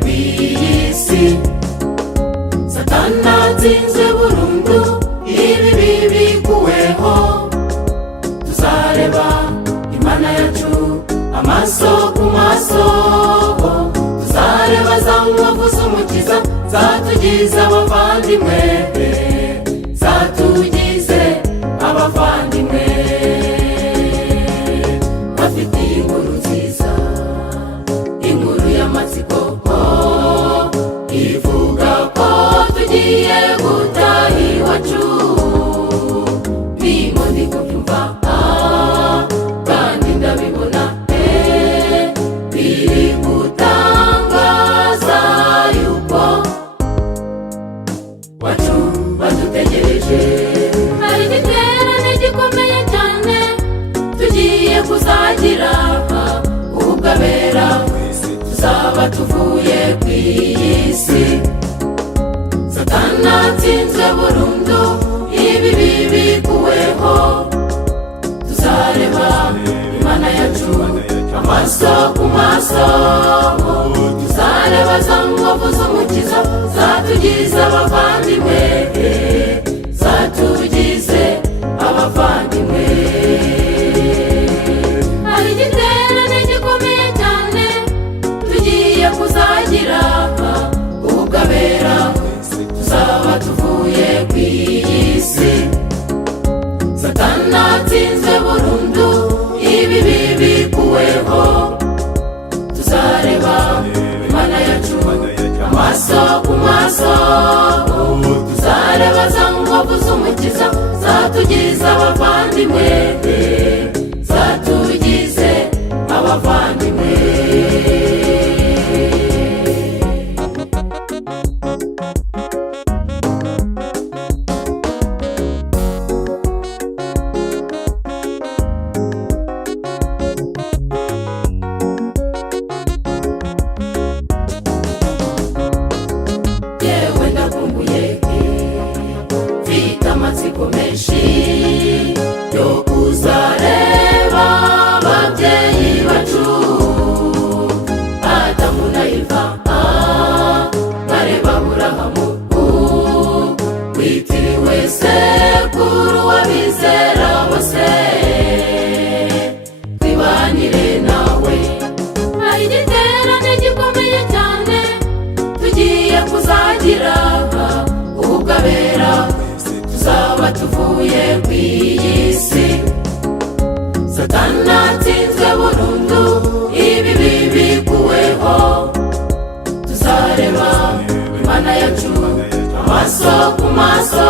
kw'isi. Satana atsinzwe burundu, ibibi bikuweho. Tuzareba Imana yacu amaso ku maso. Tuzareba za nkovu z'umukiza zatugize abavandimwe, zatugize abavandimwe. Bafite inkuru nziza, inkuru y'amatsiko, ivuga ko tugiye gutaha iwacu. Ndimo ndi kubyumva kandi ndabibona, biri gutangaza yuko wacu badutegereje. Hari igiterane gikomeye cyane tugiye kuzagira, ubwabera tuzaba tuvuye kw'isi. Satana atsinzwe burundu, ibibi bikuweho. Tuzareba Imana yacu amaso ku maso. Tuzareba za nkovu z'umukiza zatugize abavandimwe, zatugize abavandimwe. Hari igiterane gikomeye cyane tugiye kuzagira, ubwabera tuzaba tuvuye kw'isi. Satana atsinzwe burundu, ibibi bikuweho. Tuzareba Imana yacu amaso ku maso. Tuzareba za nkovu z'umukiza zatugize abavandimwe, zatugize abavandimwe. Yewe ndakumbuye, mfite amatsiko menshi yo kuzareba ababyeyi bacu. Adamu na Eva, nkareba Aburahamu, witiriwe sekuru w'abizera bose. Twibanire nawe. Hari igiterane gikomeye cyane tugiye kuzagira, ubwabera tuzaba tuvuye kw'isi. Satana atsinzwe burundu, ibibi bikuweho. Tuzareba Imana yacu amaso ku maso.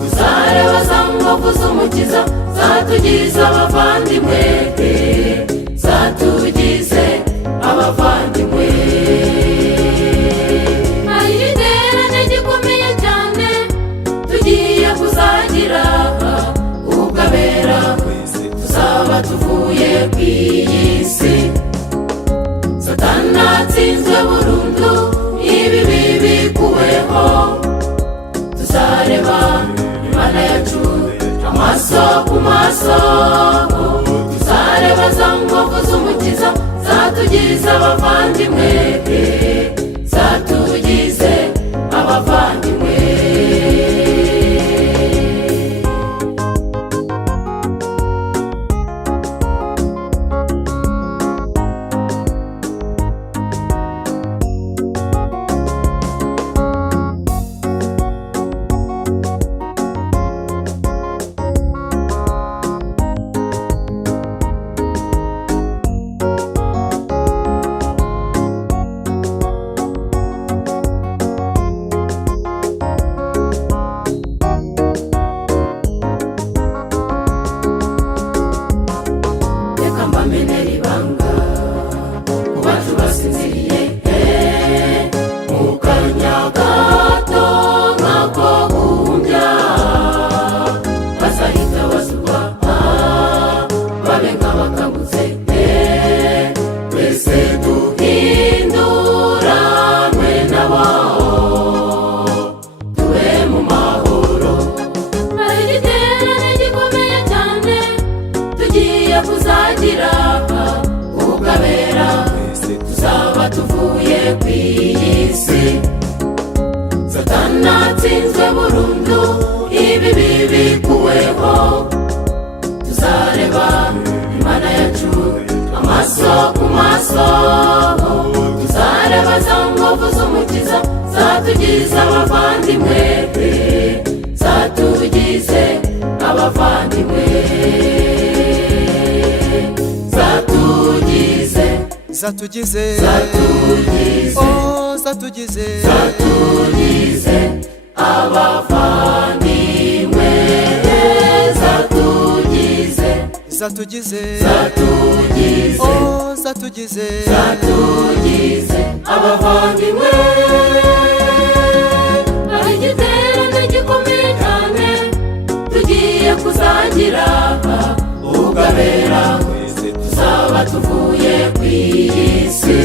Tuzareba za nkovu z'umukiza zatugize abavandimwe, zatugize abavandimwe. Hari igiterane gikomeye cyane tugiye kuzagira, ubwabera tuzaba tuvuye kw'isi. Satana atsinzwe burundu, ibibi bikuweho. Tuzareba Imana yacu amaso ku maso. Tuzareba za nkovu z'umukiza zatugize abavandimwe, zatugize abavandimwe. kuzagira ubwabera tuzaba tuvuye ku isi. Satani atsinzwe burundu, ibibi bikuweho. Tuzareba Imana yacu amaso ku maso. Tuzareba za nkovu z'umukiza zatugize abavandimwe, zatugize abavandimwe, zatugize oh zatugize abavandimwe, zatugize oh zatugize abavandimwe. Hari igiterane gikomeye cyane tugiye kuzagira, ugabera tuzaba tuvuye ku isi.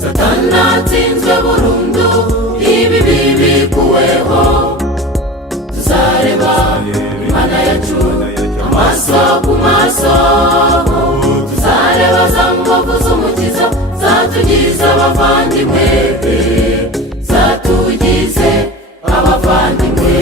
Satani atsinzwe burundu, ibibi bikuweho. Tuzareba Imana yacu amaso ku maso. Tuzareba za nkovu z'umukiza zatugize abavandimwe, zatugize abavandimwe.